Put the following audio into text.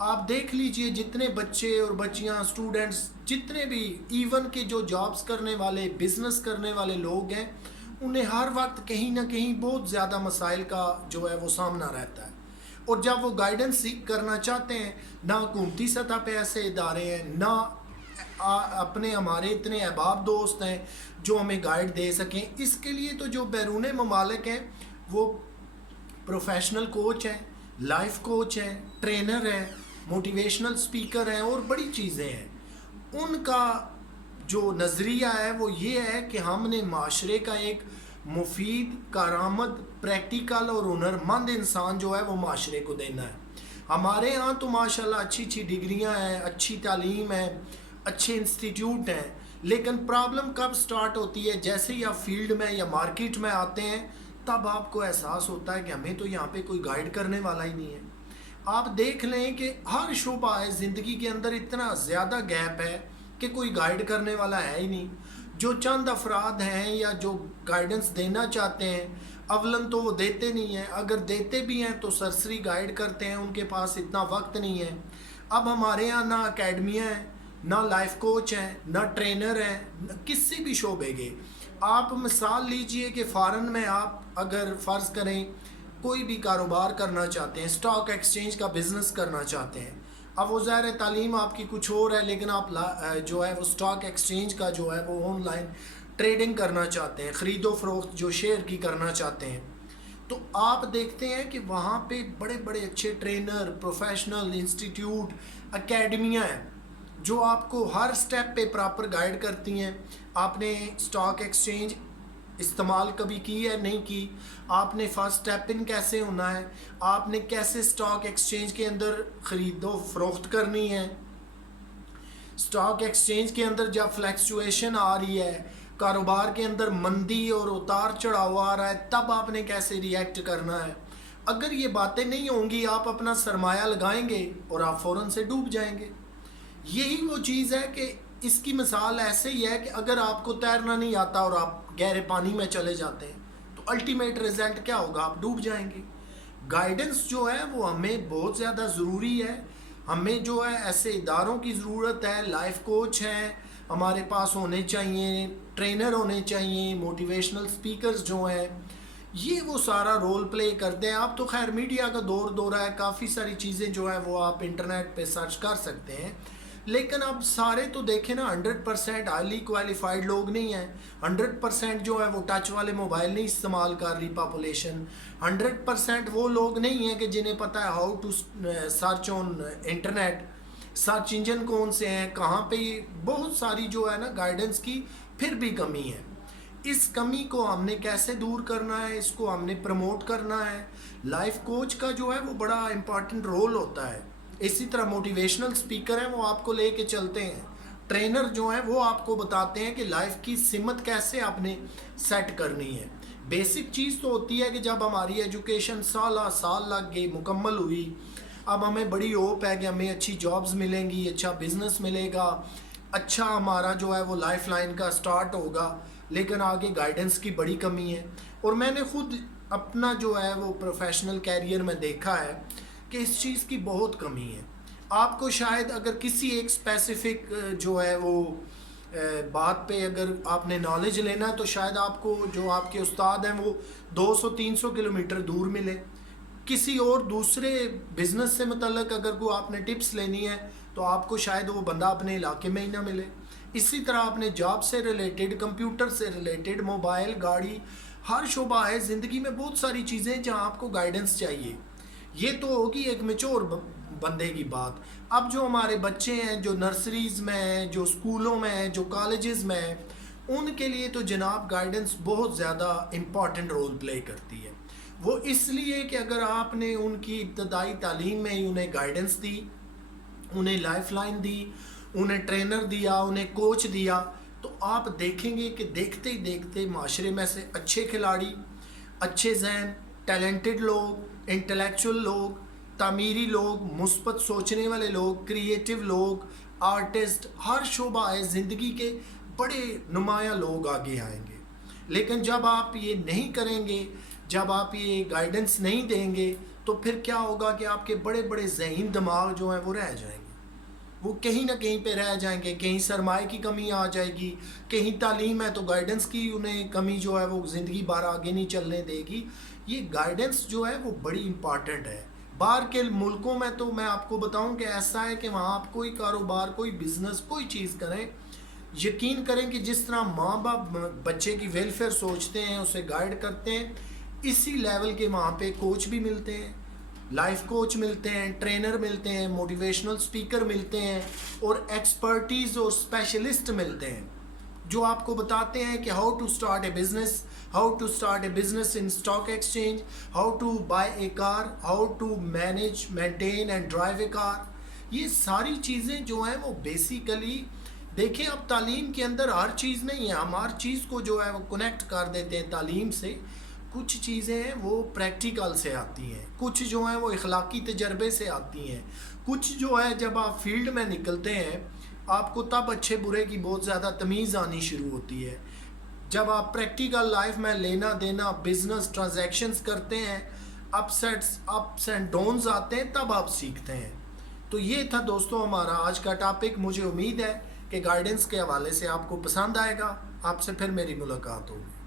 آپ دیکھ لیجئے جتنے بچے اور بچیاں اسٹوڈنٹس جتنے بھی ایون کہ جو جابس کرنے والے بزنس کرنے والے لوگ ہیں انہیں ہر وقت کہیں نہ کہیں بہت زیادہ مسائل کا جو ہے وہ سامنا رہتا ہے، اور جب وہ گائیڈنس سیکھ کرنا چاہتے ہیں نہ حکومتی سطح پہ ایسے ادارے ہیں نہ اپنے ہمارے اتنے احباب دوست ہیں جو ہمیں گائیڈ دے سکیں، اس کے لیے تو جو بیرون ممالک ہیں وہ پروفیشنل کوچ ہیں، لائف کوچ ہیں، ٹرینر ہیں، موٹیویشنل سپیکر ہیں اور بڑی چیزیں ہیں۔ ان کا جو نظریہ ہے وہ یہ ہے کہ ہم نے معاشرے کا ایک مفید، کارآمد، پریکٹیکل اور ہنرمند انسان جو ہے وہ معاشرے کو دینا ہے۔ ہمارے ہاں تو ماشاءاللہ اچھی اچھی ڈگریاں ہیں، اچھی تعلیم ہے، اچھے انسٹیٹیوٹ ہیں، لیکن پرابلم کب سٹارٹ ہوتی ہے؟ جیسے ہی آپ فیلڈ میں یا مارکیٹ میں آتے ہیں تب آپ کو احساس ہوتا ہے کہ ہمیں تو یہاں پہ کوئی گائیڈ کرنے والا ہی نہیں ہے۔ آپ دیکھ لیں کہ ہر شعبہ ہے زندگی کے اندر اتنا زیادہ گیپ ہے کہ کوئی گائیڈ کرنے والا ہے ہی نہیں۔ جو چند افراد ہیں یا جو گائیڈنس دینا چاہتے ہیں اولن تو وہ دیتے نہیں ہیں، اگر دیتے بھی ہیں تو سرسری گائیڈ کرتے ہیں، ان کے پاس اتنا وقت نہیں ہے۔ اب ہمارے یہاں نہ اکیڈمیاں ہیں، نہ لائف کوچ ہیں، نہ ٹرینر ہیں، کسی بھی شعبے کے۔ آپ مثال لیجئے کہ فارن میں آپ اگر فرض کریں کوئی بھی کاروبار کرنا چاہتے ہیں، سٹاک ایکسچینج کا بزنس کرنا چاہتے ہیں، اب وہ ظاہر ہے تعلیم آپ کی کچھ اور ہے، لیکن آپ جو ہے وہ سٹاک ایکسچینج کا جو ہے وہ آن لائن ٹریڈنگ کرنا چاہتے ہیں، خرید و فروخت جو شیئر کی کرنا چاہتے ہیں، تو آپ دیکھتے ہیں کہ وہاں پہ بڑے بڑے اچھے ٹرینر، پروفیشنل انسٹیٹیوٹ، اکیڈمیاں ہیں جو آپ کو ہر سٹیپ پہ پراپر گائیڈ کرتی ہیں۔ آپ نے سٹاک ایکسچینج استعمال کبھی کی ہے؟ نہیں کی۔ آپ نے فرسٹ سٹیپ ان کیسے ہونا ہے؟ آپ نے کیسے سٹاک ایکسچینج کے اندر خرید و فروخت کرنی ہے؟ سٹاک ایکسچینج کے اندر جب فلیکچویشن آ رہی ہے، کاروبار کے اندر مندی اور اتار چڑھاؤ آ رہا ہے، تب آپ نے کیسے ری ایکٹ کرنا ہے؟ اگر یہ باتیں نہیں ہوں گی آپ اپنا سرمایہ لگائیں گے اور آپ فوراً سے ڈوب جائیں گے۔ یہی وہ چیز ہے کہ اس کی مثال ایسے ہی ہے کہ اگر آپ کو تیرنا نہیں آتا اور آپ گہرے پانی میں چلے جاتے ہیں تو الٹیمیٹ رزلٹ کیا ہوگا؟ آپ ڈوب جائیں گے۔ گائیڈنس جو ہے وہ ہمیں بہت زیادہ ضروری ہے، ہمیں جو ہے ایسے اداروں کی ضرورت ہے، لائف کوچ ہیں ہمارے پاس ہونے چاہیے، ٹرینر ہونے چاہیے، موٹیویشنل سپیکرز جو ہیں یہ وہ سارا رول پلے کرتے ہیں۔ آپ تو خیر میڈیا کا دور ہے، کافی ساری چیزیں جو ہے وہ آپ انٹرنیٹ پہ سرچ کر سکتے ہیں، لیکن اب سارے تو دیکھیں نا 100% ہائیلی کوالیفائڈ لوگ نہیں ہیں، 100% جو ہے وہ ٹچ والے موبائل نہیں استعمال کر رہی پاپولیشن، 100% وہ لوگ نہیں ہیں کہ جنہیں پتہ ہے how to search on internet, search engine کون سے ہیں، کہاں پہ، بہت ساری جو ہے نا گائیڈنس کی پھر بھی کمی ہے۔ اس کمی کو ہم نے کیسے دور کرنا ہے؟ اس کو ہم نے پروموٹ کرنا ہے۔ لائف کوچ کا جو ہے وہ بڑا امپورٹنٹ رول ہوتا ہے، اسی طرح موٹیویشنل سپیکر ہیں وہ آپ کو لے کے چلتے ہیں، ٹرینر جو ہیں وہ آپ کو بتاتے ہیں کہ لائف کی سمت کیسے آپ نے سیٹ کرنی ہے۔ بیسک چیز تو ہوتی ہے کہ جب ہماری ایجوکیشن سال لگ گئی، مکمل ہوئی، اب ہمیں بڑی ہوپ ہے کہ ہمیں اچھی جابز ملیں گی، اچھا بزنس ملے گا، اچھا ہمارا جو ہے وہ لائف لائن کا سٹارٹ ہوگا، لیکن آگے گائیڈنس کی بڑی کمی ہے۔ اور میں نے خود اپنا جو ہے وہ پروفیشنل کیریئر میں دیکھا ہے کہ اس چیز کی بہت کمی ہے۔ آپ کو شاید اگر کسی ایک اسپیسیفک جو ہے وہ بات پہ اگر آپ نے نالج لینا ہے تو شاید آپ کو جو آپ کے استاد ہیں وہ 200-300 کلومیٹر دور ملے۔ کسی اور دوسرے بزنس سے متعلق اگر کوئی آپ نے ٹپس لینی ہے تو آپ کو شاید وہ بندہ اپنے علاقے میں ہی نہ ملے۔ اسی طرح آپ نے جاب سے ریلیٹڈ، کمپیوٹر سے ریلیٹڈ، موبائل، گاڑی، ہر شعبہ ہے زندگی میں، بہت ساری چیزیں جہاں آپ کو گائیڈنس چاہیے۔ یہ تو ہوگی ایک میچور بندے کی بات۔ اب جو ہمارے بچے ہیں جو نرسریز میں ہیں، جو اسکولوں میں ہیں، جو کالجز میں ہیں، ان کے لیے تو جناب گائیڈنس بہت زیادہ امپورٹنٹ رول پلے کرتی ہے۔ وہ اس لیے کہ اگر آپ نے ان کی ابتدائی تعلیم میں ہی انہیں گائیڈنس دی، انہیں لائف لائن دی، انہیں ٹرینر دیا، انہیں کوچ دیا، تو آپ دیکھیں گے کہ دیکھتے ہی دیکھتے معاشرے میں سے اچھے کھلاڑی، اچھے ذہن، ٹیلنٹڈ لوگ، انٹلیکچول لوگ، تعمیری لوگ، مثبت سوچنے والے لوگ، کریٹیو لوگ، آرٹسٹ، ہر شعبہ ہے زندگی کے بڑے نمایاں لوگ آگے آئیں گے۔ لیکن جب آپ یہ نہیں کریں گے، جب آپ یہ گائیڈنس نہیں دیں گے تو پھر کیا ہوگا کہ آپ کے بڑے بڑے ذہین دماغ جو ہیں وہ رہ جائیں گے، وہ کہیں نہ کہیں پہ رہ جائیں گے، کہیں سرمایہ کی کمی آ جائے گی، کہیں تعلیم ہے تو گائیڈنس کی انہیں کمی جو ہے وہ زندگی بھر آگے نہیں چلنے دے گی۔ یہ گائیڈنس جو ہے وہ بڑی امپارٹنٹ ہے۔ باہر کے ملکوں میں تو میں آپ کو بتاؤں کہ ایسا ہے کہ وہاں آپ کوئی کاروبار، کوئی بزنس، کوئی چیز کریں، یقین کریں کہ جس طرح ماں باپ بچے کی ویلفیئر سوچتے ہیں، اسے گائیڈ کرتے ہیں، اسی لیول کے وہاں پہ کوچ بھی ملتے ہیں، لائف کوچ ملتے ہیں، ٹرینر ملتے ہیں، موٹیویشنل سپیکر ملتے ہیں، اور ایکسپرٹیز اور اسپیشلسٹ ملتے ہیں جو آپ کو بتاتے ہیں کہ how to start a business, how to start a business in stock exchange, how to buy a car, how to manage, maintain and drive a car. یہ ساری چیزیں جو ہیں وہ بیسیکلی دیکھیں، اب تعلیم کے اندر ہر چیز نہیں ہے، ہم ہر چیز کو جو ہے وہ کنیکٹ کر دیتے ہیں تعلیم سے۔ کچھ چیزیں ہیں وہ پریکٹیکل سے آتی ہیں، کچھ جو ہیں وہ اخلاقی تجربے سے آتی ہیں، کچھ جو ہے جب آپ فیلڈ میں نکلتے ہیں آپ کو تب اچھے برے کی بہت زیادہ تمیز آنی شروع ہوتی ہے۔ جب آپ پریکٹیکل لائف میں لینا دینا، بزنس ٹرانزیکشنز کرتے ہیں، اپس اینڈ ڈاؤنز آتے ہیں، تب آپ سیکھتے ہیں۔ تو یہ تھا دوستوں ہمارا آج کا ٹاپک۔ مجھے امید ہے کہ گائیڈنس کے حوالے سے آپ کو پسند آئے گا۔ آپ سے پھر میری ملاقات ہوگی۔